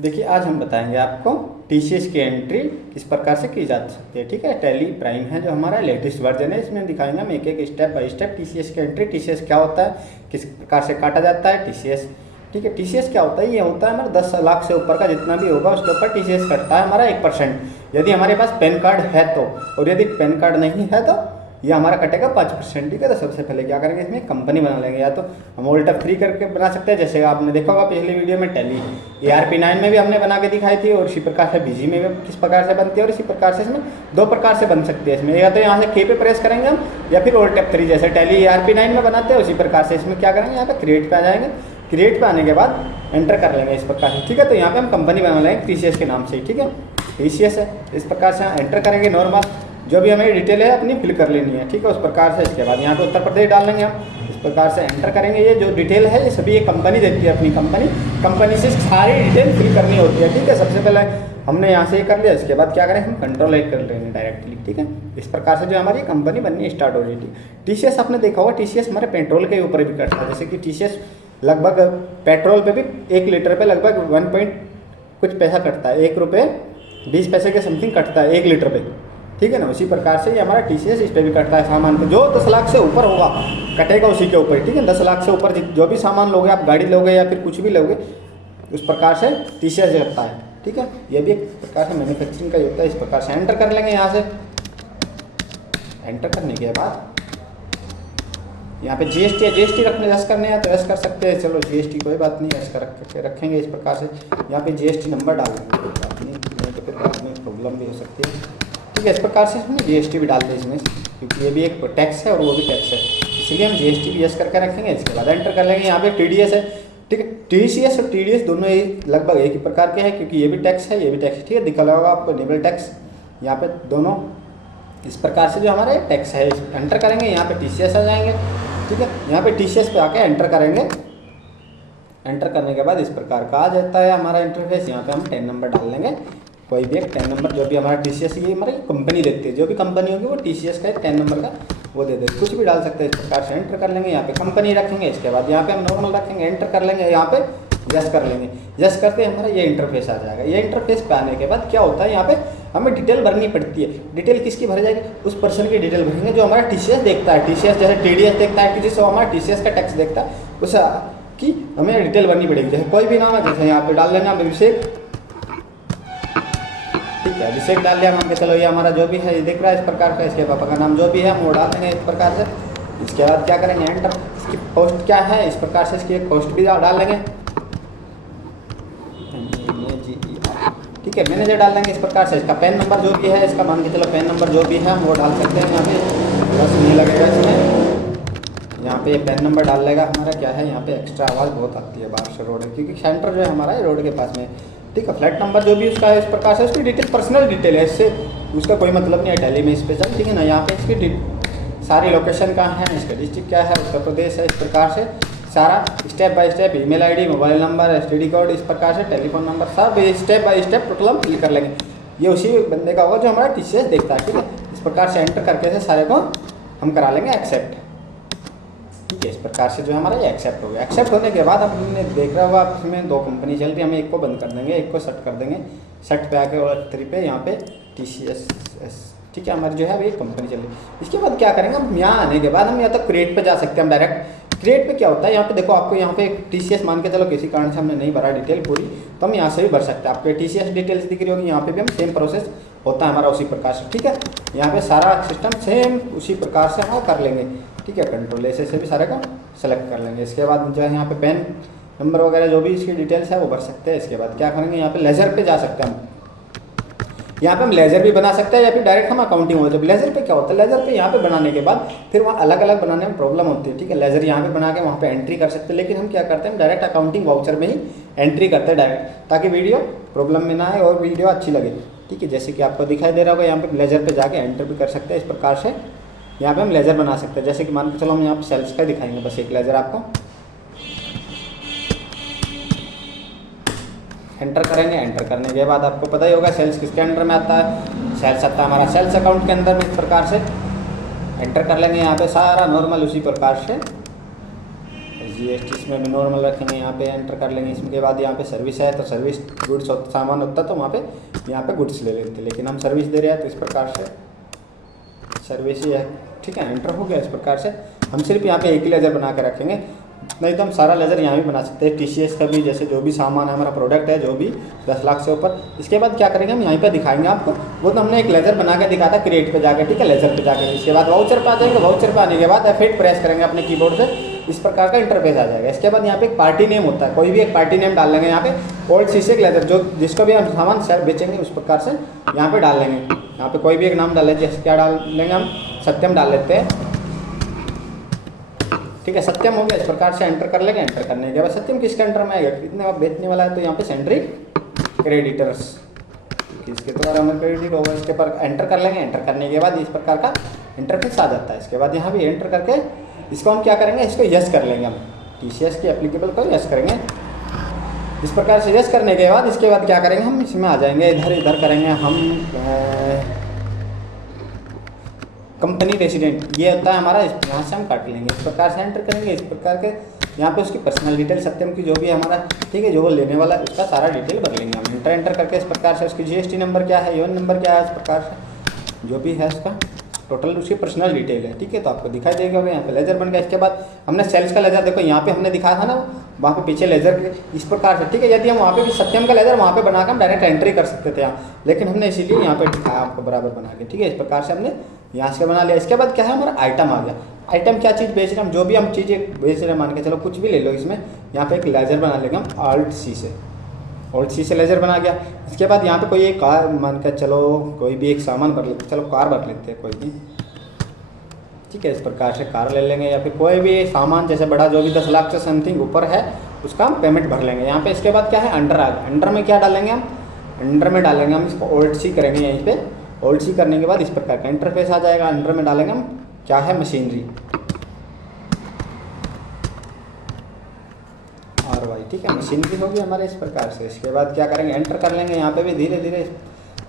देखिए आज हम बताएंगे आपको टीसीएस की एंट्री किस प्रकार से की जा सकती है। ठीक है, टैली प्राइम है जो हमारा लेटेस्ट वर्जन है, इसमें दिखाएंगे हम एक एक स्टेप बाय स्टेप टीसीएस की एंट्री। टीसीएस क्या होता है, किस प्रकार से काटा जाता है टीसीएस। ठीक है, टीसीएस क्या होता है, ये होता है हमारा 10 लाख से ऊपर का जितना भी होगा उसके ऊपर टीसीएस कटता है हमारा 1%। यदि हमारे पास पैन कार्ड है तो, और यदि पैन कार्ड नहीं है तो ये हमारा कटेगा 5%। ठीक है, तो सबसे पहले क्या करेंगे, इसमें कंपनी बना लेंगे। या तो हम ऑल्ट F3 करके बना सकते हैं, जैसे आपने देखा होगा पिछली वीडियो में टैली ERP9 में भी हमने बना के दिखाई थी, और इसी प्रकार से बीजी में भी किस प्रकार से बनती है, और इसी प्रकार से इसमें दो प्रकार से बन सकती है। इसमें या तो यहाँ से K पे प्रेस करेंगे हम, या फिर ऑल्ट F3 जैसे टैली ERP9 में बनाते हैं उसी प्रकार से इसमें क्या करेंगे, यहाँ पे क्रिएट पे आ जाएंगे। क्रिएट पे आने के बाद एंटर कर लेंगे इस प्रकार से। ठीक है, तो यहाँ पे हम कंपनी बना लेंगे टीसीएस के नाम से। ठीक है, टीसीएस है, इस प्रकार से एंटर करेंगे। नॉर्मल जो भी हमें डिटेल है अपनी फिल कर लेनी है। ठीक है, उस प्रकार से इसके बाद यहाँ पे उत्तर प्रदेश डाल लेंगे हम, इस प्रकार से एंटर करेंगे। ये जो डिटेल है ये सभी ये कंपनी देती है, अपनी कंपनी से सारी डिटेल फिल करनी होती है। ठीक है, सबसे पहले हमने यहाँ से ये कर लिया, इसके बाद क्या करें, हम कंट्रोल कर लेंगे डायरेक्टली। ठीक है, इस प्रकार से जो हमारी कंपनी बननी स्टार्ट हो रही थी। टीसीएस आपने देखा होगा, टीसीएस हमारे पेट्रोल के ऊपर भी कटता है। जैसे कि टीसीएस लगभग पेट्रोल पे भी 1 लीटर पे लगभग 1 पॉइंट कुछ पैसा कटता है, 1 रुपये 20 पैसे के समथिंग कटता है 1 लीटर पे। ठीक है ना, उसी प्रकार से ये हमारा टीसीएस इस पर भी कटता है। सामान पे जो 10 लाख से ऊपर होगा कटेगा उसी के ऊपर। ठीक है, 10 लाख से ऊपर जो भी सामान लोगे आप, गाड़ी लोगे या फिर कुछ भी लोगे, उस प्रकार से टीसीएस लगता है। ठीक है, ये भी एक प्रकार से मैन्युफैक्चरिंग का ही होता है। इस प्रकार से एंटर कर लेंगे। यहाँ से एंटर करने के बाद यहाँ पे जीएसटी है, जीएसटी रखने यस करने हैं तो यस कर सकते हैं। चलो जीएसटी कोई बात नहीं, यस कर रखेंगे इस प्रकार से। यहाँ पे जीएसटी नंबर डाल देंगे, कोई बात नहीं, तो फिर बाद में प्रॉब्लम भी हो सकती है। ठीक है, इस प्रकार से हमने जीएसटी भी डाल दी इसमें, क्योंकि ये भी एक टैक्स है और वो भी टैक्स है, इसलिए हम जीएसटी भी यस करके रखेंगे। इसके बाद एंटर कर लेंगे। यहाँ पे टीडीएस है। ठीक है, टीसीएस और टीडीएस दोनों ही लगभग एक ही प्रकार के हैं, क्योंकि ये भी टैक्स है ये भी टैक्स है। ठीक है, दिखा होगा आपको नेबल टैक्स, यहाँ पे दोनों इस प्रकार से जो हमारे टैक्स है। एंटर करेंगे, यहाँ पे टीसीएस आ जाएंगे। ठीक है, यहाँ पे टीसीएस पे आके एंटर करेंगे। एंटर करने के बाद इस प्रकार का आ जाता है हमारा इंटरफेस। यहाँ पे हम 10 नंबर डाल लेंगे, कोई भी एक 10 नंबर जो भी हमारा टीसीएस की हमारी कंपनी देती है, जो भी कंपनी होगी वो टीसीएस का 10 नंबर का वो दे देते, कुछ भी डाल सकते हैं। इस प्रकार से एंटर कर लेंगे। यहाँ पे कंपनी रखेंगे, इसके बाद यहाँ पे हम नॉर्मल रखेंगे। एंटर कर लेंगे, यहाँ पे यस कर लेंगे। यस करते हमारा ये इंटरफेस आ जाएगा। ये इंटरफेस पे आने के बाद क्या होता है, यहाँ पे हमें डिटेल भरनी पड़ती है। डिटेल किसकी भर जाएगी, उस पर्सन की डिटेल भरेंगे जो हमारा टीसीएस देखता है। टीसीएस जैसे टीडीएस देखता है, जिससे हमारा टीसीएस का टैक्स देखता है, उस की हमें डिटेल भरनी पड़ेगी। जैसे कोई भी नाम है, जैसे यहाँ पे डाल लेंगे अभिषेक। ठीक है, अभिषेक डाल लिया मान के चलो, ये हमारा जो भी है ये दिख रहा है इस प्रकार का। इसके पापा का नाम जो भी है हम वो डाल देंगे इस प्रकार से। इसके बाद क्या करेंगे, एंटर। इसकी पोस्ट क्या है, इस प्रकार से इसकी एक पोस्ट भी डाल लेंगे। ठीक है, मैनेजर डाल लेंगे इस प्रकार से। इसका पैन नंबर जो भी है, इसका मान के चलो पैन नंबर जो भी है हम वो डाल सकते हैं। यहाँ पे बस नहीं लगेगा इसमें, यहाँ पे ये पैन नंबर डाल लेगा हमारा। क्या है, यहाँ पे एक्स्ट्रा आवाज़ बहुत आती है बाहर से रोड है, क्योंकि सेंटर जो है हमारा रोड के पास में। ठीक है, फ्लैट नंबर जो भी उसका है इस प्रकार से, उसकी डिटेल पर्सनल डिटेल है, इससे उसका कोई मतलब नहीं है टैली में स्पेशल। ठीक है ना, यहाँ पे इसकी सारी लोकेशन कहाँ है, इसका डिस्ट्रिक्ट क्या है, उत्तर प्रदेश है। इस प्रकार से सारा step by step, email ID, mobile number, STD code, इस प्रकार से टेलीफोन नंबर, सब स्टेप बाय स्टेप टोटल हम फिल कर लेंगे। ये उसी बंदे का होगा जो हमारा टीसीएस देखता है। ठीक है, इस प्रकार से एंटर करके से सारे को हम करा लेंगे एक्सेप्ट। ठीक है, इस प्रकार से जो हमारा ये एक्सेप्ट हो गया। एक्सेप्ट होने के बाद हमने देख रहा होगा इसमें 2 कंपनी चल रही है, हम एक को बंद कर देंगे, एक को सेट कर देंगे। सेट पे आके और 3 पे यहाँ पे टीसीएस। ठीक है, हमारी जो है अभी कंपनी चल रही है। इसके बाद क्या करेंगे, हम यहाँ आने के बाद हम या तो क्रिएट पे जा सकते हैं हम डायरेक्ट। क्रिएट पे क्या होता है, यहाँ पे देखो आपको यहाँ पे टीसीएस मान के चलो किसी कारण से हमने नहीं भरा डिटेल पूरी, तो हम यहाँ से भी भर सकते हैं। आपको टीसीएस डिटेल्स दिख रही होगी, यहाँ पे भी हम सेम प्रोसेस होता है हमारा उसी प्रकार से। ठीक है, यहाँ पे सारा सिस्टम सेम उसी प्रकार से हम कर लेंगे। ठीक है, कंट्रोल ऐसे से भी सारे का सेलेक्ट कर लेंगे। इसके बाद जो है यहाँ पे पैन नंबर वगैरह जो भी इसकी डिटेल्स है वो भर सकते हैं। इसके बाद क्या करेंगे, यहाँ पे लेजर पे जा सकते हैं हम। यहाँ पे हम लेजर भी बना सकते हैं या फिर डायरेक्ट हम अकाउंटिंग हो। जब लेजर पे क्या होता है, लेजर पे यहाँ पे बनाने के बाद फिर वहाँ अलग अलग बनाने में प्रॉब्लम होती है। ठीक है, लेजर यहाँ पे बना के वहाँ पे एंट्री कर सकते हैं, लेकिन हम क्या करते हैं, डायरेक्ट अकाउंटिंग वाउचर में ही एंट्री करते हैं डायरेक्ट, ताकि वीडियो प्रॉब्लम में ना आए और वीडियो अच्छी लगे। ठीक है, जैसे कि आपको दिखाई दे रहा होगा, यहाँ पे लेजर पे जाके एंटर भी कर सकते हैं। इस प्रकार से यहाँ पे हम लेजर बना सकते हैं। जैसे कि मान के चलो हम यहाँ पे सेल्स का दिखाएंगे, बस एक लेजर आपको एंटर करेंगे। एंटर करने के बाद आपको पता ही होगा सेल्स किसके अंडर में आता है, सेल्स आता है हमारा सेल्स अकाउंट के अंदर में। इस प्रकार से एंटर कर लेंगे। यहाँ पे सारा नॉर्मल उसी प्रकार से GST इसमें भी नॉर्मल रखेंगे, यहाँ पे एंटर कर लेंगे। इसके बाद यहाँ पे सर्विस है तो सर्विस गुड्स सामान होता तो वहाँ पे यहाँ पे गुड्स ले लेते, लेकिन हम सर्विस दे रहे हैं तो इस प्रकार से सर्विस ही है, ठीक है। एंटर हो गया। इस प्रकार से हम सिर्फ यहाँ पे एक ही लेजर बना के रखेंगे, नहीं तो हम सारा लेजर यहाँ भी बना सकते हैं। TCS का भी जैसे जो भी सामान है हमारा प्रोडक्ट है जो भी 10 लाख से ऊपर। इसके बाद क्या करेंगे हम यहाँ पे दिखाएंगे आपको, वो तो हमने एक लेजर बना के दिखाया था क्रिएट पे जाकर, ठीक है, लेजर पे जाकर। इसके बाद वाउचर पे आ जाएंगे, वाउचर पे आने के बाद F8 प्रेस करेंगे अपने कीबोर्ड से, इस प्रकार का इंटरफेस आ जाएगा। इसके बाद यहाँ पे एक पार्टी नेम होता है, कोई भी एक पार्टी नेम डाल लेंगे यहाँ पे। ओल्ड शीशे के लेजर जो जिसको भी हम सामान शेयर बेचेंगे उस प्रकार से यहाँ पे डाल लेंगे। यहाँ पे कोई भी एक नाम डाल लेंगे, जैसे क्या डाल लेंगे हम, सत्यम डाल लेते हैं, ठीक है, सत्यम हो गया। इस प्रकार से एंटर कर लेंगे। एंटर करने के बाद सत्यम किसके अंडर में आएगा, कितने बेचने वाला है, तो यहाँ पे सेंट्रिक क्रेडिटर्स किसके द्वारा हमें क्रेडिट होगा, इसके पर एंटर कर लेंगे। एंटर करने के बाद इस प्रकार का इंटरफेस आ जाता है। इसके बाद यहाँ भी एंटर करके इसको हम क्या करेंगे, इसको यस कर लेंगे हम, TCS की एप्लीकेबल को यस करेंगे। इस प्रकार से यस करने के बाद इसके बाद क्या करेंगे हम, इसमें आ जाएंगे, इधर करेंगे हम कंपनी रेसिडेंट, ये होता है हमारा, यहाँ से हम काट लेंगे। इस प्रकार से एंटर करेंगे। इस प्रकार के यहाँ पे उसकी पर्सनल डिटेल सत्यम की जो भी है हमारा, ठीक है, जो वो लेने वाला है उसका सारा डिटेल भर लेंगे हम। एंटर करके इस प्रकार से उसकी GST नंबर क्या है, यूएन नंबर क्या है, इस प्रकार से जो भी है उसका टोटल उसकी पर्सनल डिटेल है, ठीक है। तो आपको दिखाई देगा यहाँ पे लेजर बन गया। इसके बाद हमने सेल्स का लेजर, देखो यहाँ पे हमने दिखाया था ना वहाँ पे पीछे लेजर इस प्रकार से, ठीक है। यदि हम वहाँ पे भी सत्यम का लेजर वहाँ पे बनाकर हम डायरेक्ट एंट्री कर सकते थे यहाँ, लेकिन हमने इसीलिए यहाँ पे दिखाया आपको बराबर बना के, ठीक है। इस प्रकार से हमने यहाँ से बना लिया। इसके बाद क्या है, हमारा आइटम आ गया। आइटम क्या चीज़ बेच रहे हैं हम, जो भी हम चीज़ें बेच रहे हैं, मान के चलो कुछ भी ले लो, इसमें यहाँ पे एक लेजर बना लेंगे हम Alt C से लेजर बना गया। इसके बाद यहाँ पे कोई एक कार, मान के चलो कोई भी एक सामान भर लेते, चलो कार भर लेते हैं कोई भी, ठीक है। इस प्रकार से कार ले लेंगे, या फिर कोई भी सामान जैसे बड़ा जो भी 10 लाख से समथिंग ऊपर है उसका हम पेमेंट भर लेंगे यहाँ पे। इसके बाद क्या है, अंडर आ गया। अंडर में क्या डालेंगे हम, अंडर में डालेंगे हम इसको Alt C करेंगे यहीं पे। Alt C करने के बाद इस प्रकार का इंटरफेस आ जाएगा। अंडर में डालेंगे हम क्या है, मशीनरी RY, ठीक है, मशीनरी होगी हमारे इस प्रकार से। इसके बाद क्या करेंगे, एंटर कर लेंगे यहाँ पे भी धीरे धीरे।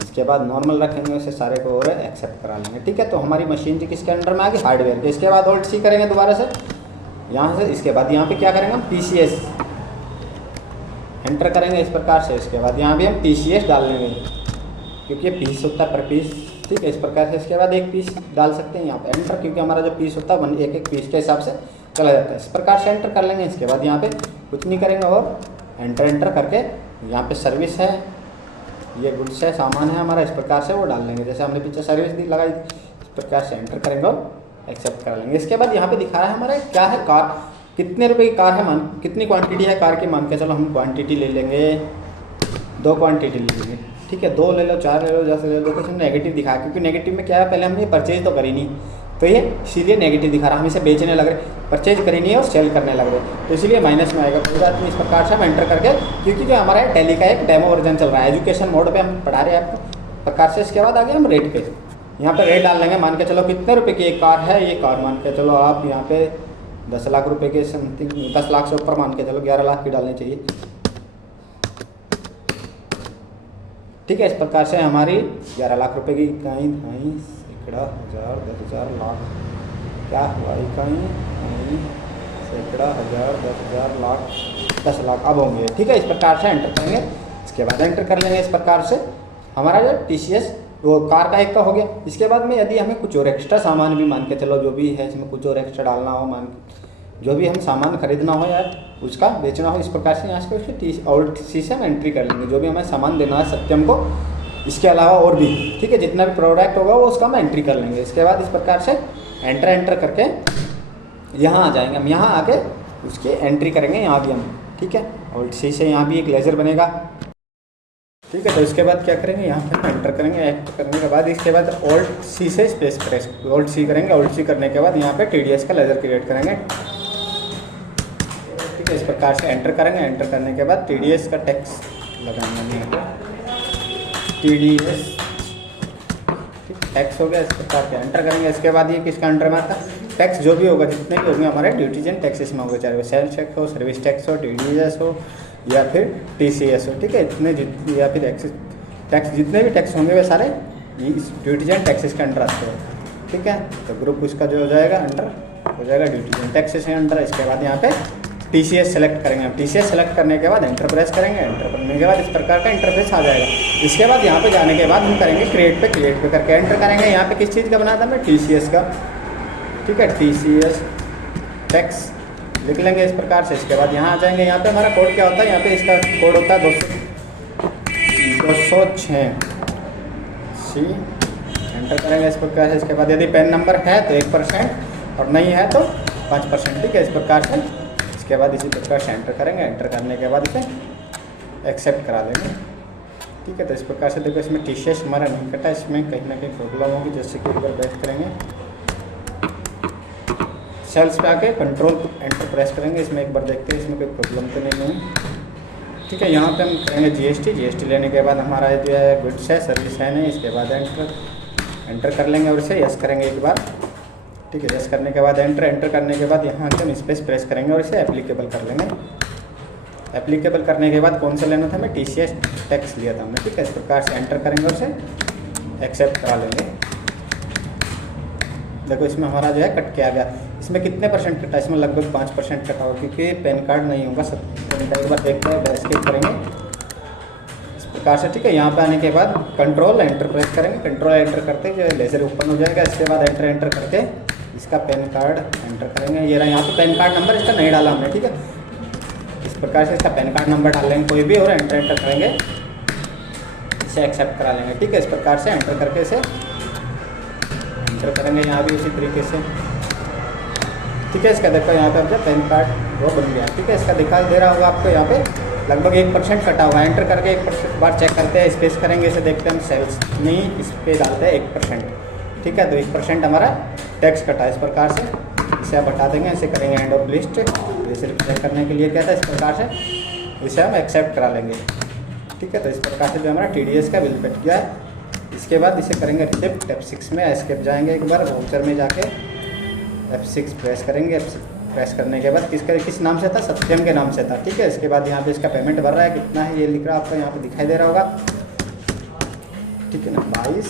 इसके बाद नॉर्मल रखेंगे उसे सारे को और एक्सेप्ट करा लेंगे, ठीक है। तो हमारी मशीनरी किसके अंडर में आ गई, हार्डवेयर के। इसके बाद Alt C करेंगे दोबारा से यहाँ से। इसके बाद यहाँ पे क्या करेंगे हम, TCS एंटर करेंगे इस प्रकार से। इसके बाद यहाँ भी हम TCS डाल लेंगे, क्योंकि ये पीस होता है पर पीस, ठीक है, इस प्रकार से। इसके बाद एक पीस डाल सकते हैं यहाँ पे एंटर, क्योंकि हमारा जो पीस होता है एक एक पीस के हिसाब से चला जाता है। इस प्रकार से एंटर कर लेंगे। इसके बाद यहाँ पे कुछ नहीं करेंगे और एंटर करके यहाँ पे सर्विस है, ये गुड्स है, सामान है हमारा, इस प्रकार से वो डाल लेंगे जैसे हमने पीछे सर्विस दी लगाई। इस प्रकार से एंटर करेंगे और एक्सेप्ट कर लेंगे। इसके बाद यहाँ पे दिखा रहा है हमारा क्या है, कार कितने रुपए की कार है, मान कितनी क्वांटिटी है कार की, मान के चलो हम क्वांटिटी ले लेंगे, 2 क्वांटिटी ले लेंगे, ठीक है। 2 ले लो, 4 ले लो, जैसे ले लो। कुछ हम नेगेटिव दिखाया, क्योंकि नेगेटिव में क्या है, पहले हमने परचेज तो करी नहीं, तो ये इसीलिए नेगेटिव दिखा रहा है। हम इसे बेचने लग रहे, परचेज करी नहीं है और सेल करने लग रहे, तो इसीलिए माइनस में आएगा पूरा। इस प्रकार से हम एंटर करके, क्योंकि जो हमारा टैली का एक डेमो वर्जन चल रहा है, एजुकेशन मोड पे हम पढ़ा रहे हैं आपको प्रकार से। इसके बाद आगे हम रेट पे, यहाँ पे रेट डाल लेंगे। मान के चलो कितने रुपए की एक कार है, ये कार मान के चलो आप यहाँ पे 10 लाख रुपए के समथिंग, 10 लाख से ऊपर मान के चलो 11 लाख की डालनी चाहिए, ठीक है। इस प्रकार से हमारी 11 लाख रुपए की इकाई, सैकड़ा, हज़ार, 10,000, लाख, क्या हुआ, इकाई, सैकड़ा, हज़ार, 10,000, लाख, 10 लाख अब होंगे, ठीक है। इस प्रकार से एंटर करेंगे। इसके बाद एंटर कर लेंगे। इस प्रकार से हमारा जो TCS वो कार का एक का हो गया। इसके बाद में यदि हमें कुछ और एक्स्ट्रा सामान भी मान के चलो, जो भी है इसमें कुछ और एक्स्ट्रा डालना हो, मान जो भी हम सामान खरीदना हो या उसका बेचना हो, इस प्रकार से यहाँ से उसकी Alt C से हम एंट्री कर लेंगे, जो भी हमें सामान देना है सत्यम को। इसके अलावा और भी, ठीक है, जितना भी प्रोडक्ट होगा वो उसका हम एंट्री कर लेंगे। इसके बाद इस प्रकार से एंटर करके यहाँ आ जाएंगे हम। यहाँ आके उसकी एंट्री करेंगे यहाँ भी हम, ठीक है। Alt C से यहाँ भी एक लेजर बनेगा, ठीक है। तो इसके बाद क्या करेंगे, यहाँ पे एंटर करेंगे। एंटर करने के बाद इसके बाद Alt C से स्पेस प्रेस, Alt C करेंगे। Alt C करने के बाद यहाँ पे TDS का लेजर क्रिएट करेंगे, ठीक है। इस प्रकार से एंटर करेंगे। एंटर करने के बाद TDS का टैक्स लगाएंगे यहाँ पे, TDS टैक्स हो गया। इस प्रकार के एंटर करेंगे। इसके बाद ये किसका अंडर में आता है, टैक्स जो भी होगा, जितने भी होंगे हमारे ड्यूटीज एंड टैक्सेस में होगा, चाहे वो सेल्स टैक्स हो, सर्विस टैक्स हो, TDS हो या फिर TCS हो, ठीक है। इतने या फिर एक्सेस टैक्स, जितने भी टैक्स होंगे वे सारे इस ड्यूटीज एंड टैक्सेस के अंडर आते हैं, ठीक है। तो ग्रुप उसका जो हो जाएगा अंडर हो जाएगा ड्यूटीज एंड टैक्सेस के अंडर। इसके बाद यहाँ पे TCS सेलेक्ट करेंगे। हम TCS सेलेक्ट करने के बाद एंटर प्रेस करेंगे। एंटर करने के बाद इस प्रकार का इंटरफेस आ जाएगा। इसके बाद यहाँ पे जाने के बाद हम करेंगे क्रिएट पे करके एंटर करेंगे। यहाँ पे किस चीज़ का बना था मैं, TCS का, ठीक है, TCS टैक्स लिख लेंगे इस प्रकार से। इसके बाद यहाँ आ जाएंगे। यहाँ पे हमारा कोड क्या होता है, यहाँ पे इसका कोड होता है 206 सी। एंटर करेंगे इस प्रकार से। इसके बाद यदि पैन नंबर है तो 1% और नहीं है तो 5%, ठीक है, इस प्रकार से। इसके बाद इसी प्रकार से एंटर करेंगे। एंटर करने के बाद इसे एक्सेप्ट करा लेंगे, ठीक है। तो इस प्रकार से देखो इसमें TCS हमारा नहीं कटा, इसमें कहीं ना कहीं प्रॉब्लम होगी। जैसे कि एक बार बैक करेंगे, सेल्स पे आके कंट्रोल एंटर प्रेस करेंगे। इसमें एक बार देखते हैं इसमें कोई प्रॉब्लम तो नहीं है, ठीक है। यहाँ पे हम करेंगे GST लेने के बाद हमारा जो है गुड्स है, सर्विस है नहीं। इसके बाद एंटर कर लेंगे और इसे यस करेंगे एक बार, ठीक है। यस करने के बाद एंटर करने के बाद यहाँ हम स्पेस प्रेस करेंगे और इसे एप्लीकेबल कर लेंगे। एप्लीकेबल करने के बाद कौन सा लेना था, मैं TCS टैक्स लिया था हमने, ठीक है। इस प्रकार से एंटर करेंगे और इसे एक्सेप्ट करा लेंगे। देखो इसमें हमारा जो है कट के आ गया। इसमें कितने % कटा, इसमें लगभग 5% कटा होगा क्योंकि पैन कार्ड नहीं होगा। एक बार देखते हैं, एस्केप करेंगे इस प्रकार से, ठीक है। यहाँ पे आने के बाद कंट्रोल एंटर प्रेस करेंगे। कंट्रोल एंटर करते जो है लेजर ओपन हो जाएगा। इसके बाद एंटर करके इसका पैन कार्ड एंटर करेंगे। ये रहा, यहाँ पे पैन कार्ड नंबर इसका नहीं डाला हमने, ठीक है। इस प्रकार से इसका पैन कार्ड नंबर डाल लेंगे कोई भी और एंटर करेंगे, इसे एक्सेप्ट करा लेंगे, ठीक है। इस प्रकार से एंटर करके इसे एंटर करेंगे यहाँ भी उसी तरीके से, ठीक है। इसका देखो यहाँ पे अब पैन कार्ड वो बन गया, ठीक है। इसका दिखाई दे रहा होगा आपको, यहाँ पे लगभग 1% कटा हुआ है। एंटर करके 1% बार चेक करते हैं, स्पेस करेंगे, इसे देखते हैं हम सेल्स नहीं, इस पर डालते हैं 1%, ठीक है। तो 1% हमारा टैक्स कटा इस प्रकार से। इसे आप हटा देंगे, इसे करेंगे एंड ऑफ लिस्ट। इसे चेक करने के लिए क्या था, इस प्रकार से इसे हम एक्सेप्ट करा लेंगे, ठीक है। तो इस प्रकार से जो हमारा TDS का बिल कट गया है। इसके बाद इसे करेंगे रिसिप्ट, F6 में एस्केप जाएंगे एक बार, वाउचर में जाके F6 प्रेस करेंगे। F6 प्रेस करने के बाद किस नाम से था, सत्यम के नाम से था, ठीक है। इसके बाद यहाँ पे इसका पेमेंट भर रहा है, कितना है ये लिख रहा है आपको यहाँ पे दिखाई दे रहा होगा, ठीक है ना, 22,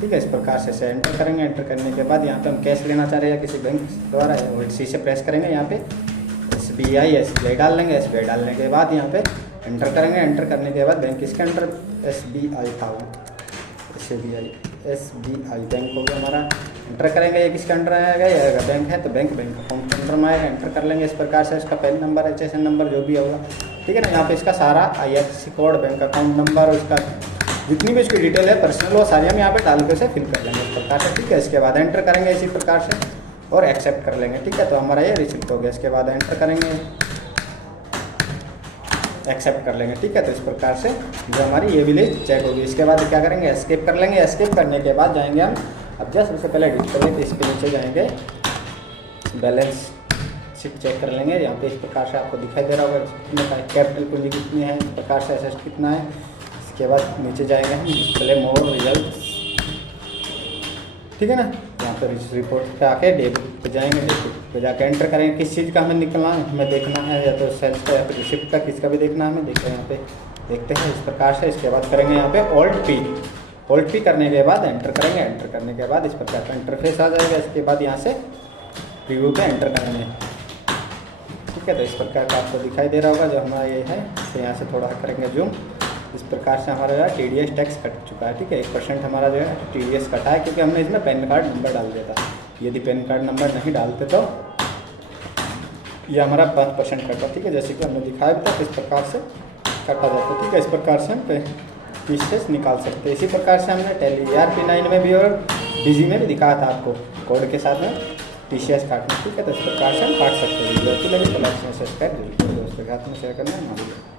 ठीक है। इस प्रकार से एंटर करेंगे। एंटर करने के बाद यहाँ पे हम कैश लेना चाह रहे हैं किसी बैंक द्वारा, इसी से प्रेस करेंगे। यहाँ पे SBI डाल लेंगे। SBI डालने के बाद यहाँ पे एंटर करेंगे। एंटर करने के बाद बैंक किसके अंडर, SBI था वो, SBI बैंक हो गया हमारा। एंटर करेंगे, ये किसके अंडर आएगा, ये बैंक है तो बैंक अकाउंट के अंडर में आएगा। एंटर कर लेंगे इस प्रकार से। इसका पैन नंबर, HSN नंबर जो भी होगा, ठीक है ना। यहाँ पे इसका सारा IFSC code, bank account number, उसका जितनी भी इसकी डिटेल है पर्सनल, वो सारी हम यहाँ पे डाल के उसे फिल कर लेंगे इस प्रकार से, ठीक है। इसके बाद एंटर करेंगे इसी प्रकार से और एक्सेप्ट कर लेंगे, ठीक है। तो हमारा ये रिसिप्ट हो गया। इसके बाद एंटर करेंगे, एक्सेप्ट कर लेंगे, ठीक है। तो इस प्रकार से जो हमारी ये भी लिस्ट चेक होगी। इसके बाद क्या करेंगे, एस्केप कर लेंगे। एस्केप करने के बाद जाएंगे हम, अब जस्ट सबसे पहले डिस्प्ले पे इसके नीचे जाएंगे, बैलेंस शीट चेक कर लेंगे। यहाँ पे इस प्रकार से आपको दिखाई दे रहा होगा कितने का कैपिटल पूंजी कितनी है, इस प्रकार से एसेट कितना है। इसके बाद नीचे जाएंगे हम, डिस्प्ले मोर रिजल्ट, ठीक है ना। यहाँ पर रिपोर्ट पे आके डेबिट पे जाएंगे। डेबिट पे जाके एंटर करेंगे किस चीज़ का हमें निकलना है, हमें देखना है, या तो सेल्स का या फिर रिसिप्ट का, किसका भी देखना है हमें। देखते हैं यहाँ पे, देखते हैं इस प्रकार से। इसके बाद करेंगे यहाँ पे Alt P करने के बाद एंटर करेंगे। एंटर करने के बाद इस प्रकार का इंटरफेस आ जाएगा। इसके बाद यहाँ से प्रीव्यू पे एंटर करेंगे, ठीक है। तो इस प्रकार का आपको दिखाई दे रहा होगा जो हमारा ये है। तो यहाँ से थोड़ा करेंगे जूम। इस प्रकार से हमारा जो है TDS टैक्स कट चुका है, ठीक है। 1% हमारा जो है TDS कटा है क्योंकि हमने इसमें पैन कार्ड नंबर डाल दिया था। यदि पैन कार्ड नंबर नहीं डालते तो ये हमारा 5% कटा, ठीक है। जैसे कि हमने दिखाया भी था, इस प्रकार से कटा जाता, ठीक है। इस प्रकार से हम TCS निकाल सकते हैं। इसी प्रकार से हमने टैली ERP9 में भी और DG में भी दिखाया था आपको कोड के साथ में TCS काटना, ठीक है। तो इस प्रकार से हम काट सकते हैं। वीडियो अच्छी लगी तो लाइक सब्सक्राइब जरूर करें, दोस्तों के साथ में शेयर करना है।